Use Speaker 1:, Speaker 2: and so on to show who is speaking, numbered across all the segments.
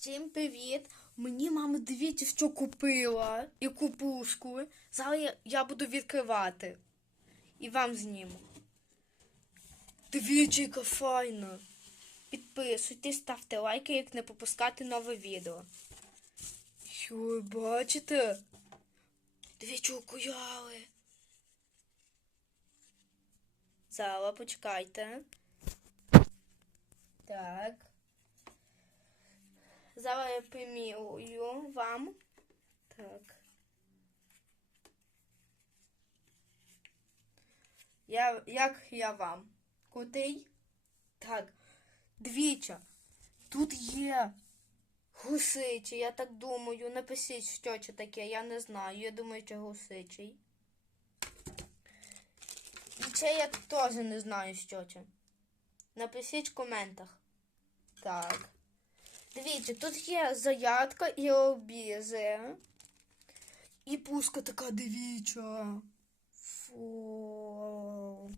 Speaker 1: Всім привіт! Мені мама дивіться, що купила яку пушку. Зараз я, я буду відкривати. І вам зніму. Дивіться, яка файна. Підписуйтесь, ставте лайки, як не пропускати нове відео. Що бачите? Дивіться, окуяли. Зараз почекайте. Так. Зараз я примірую вам. Так. Я, як я вам? Крутий? Так. Дивіться. Тут є гусичі, я так думаю. Напишіть, що це таке, я не знаю. Я думаю, це гусичий. І це я теж не знаю, що це. Напишіть в коментах. Так. Дивіться, тут є зарядка і обізи. І пуска така, дивіться. Фу.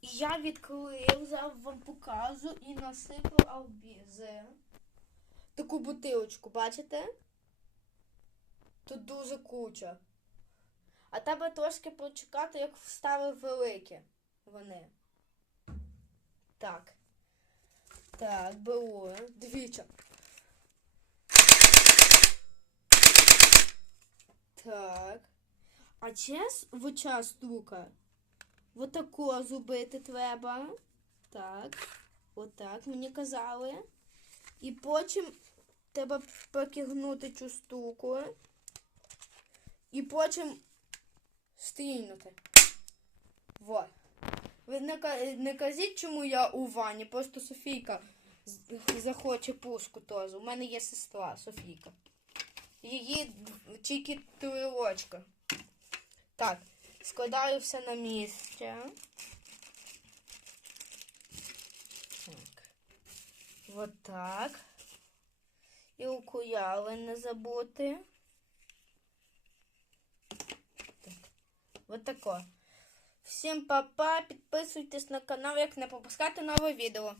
Speaker 1: І я відкрив, зараз вам покажу і насипав албізи. Таку бутилочку, бачите? Тут дуже куча. А треба трошки почекати, як вставив великі вони. Так. Так, беру. Дивіться. Так. А чес оця штука. Отако зубити треба. Так. Отак мені казали. І потім треба прокигнути цю штуку. І потім стрільнути. Вот. Ви не, не кажіть, чому я у ванні, просто Софійка захоче пушку теж. У мене є сестра Софійка. Її тільки три. Так, складаю все на місце. Так. Вот так. І окуяли не забути. Так. Вот тако. Всім па-па, підписуйтесь на канал, як не пропускати нове відео.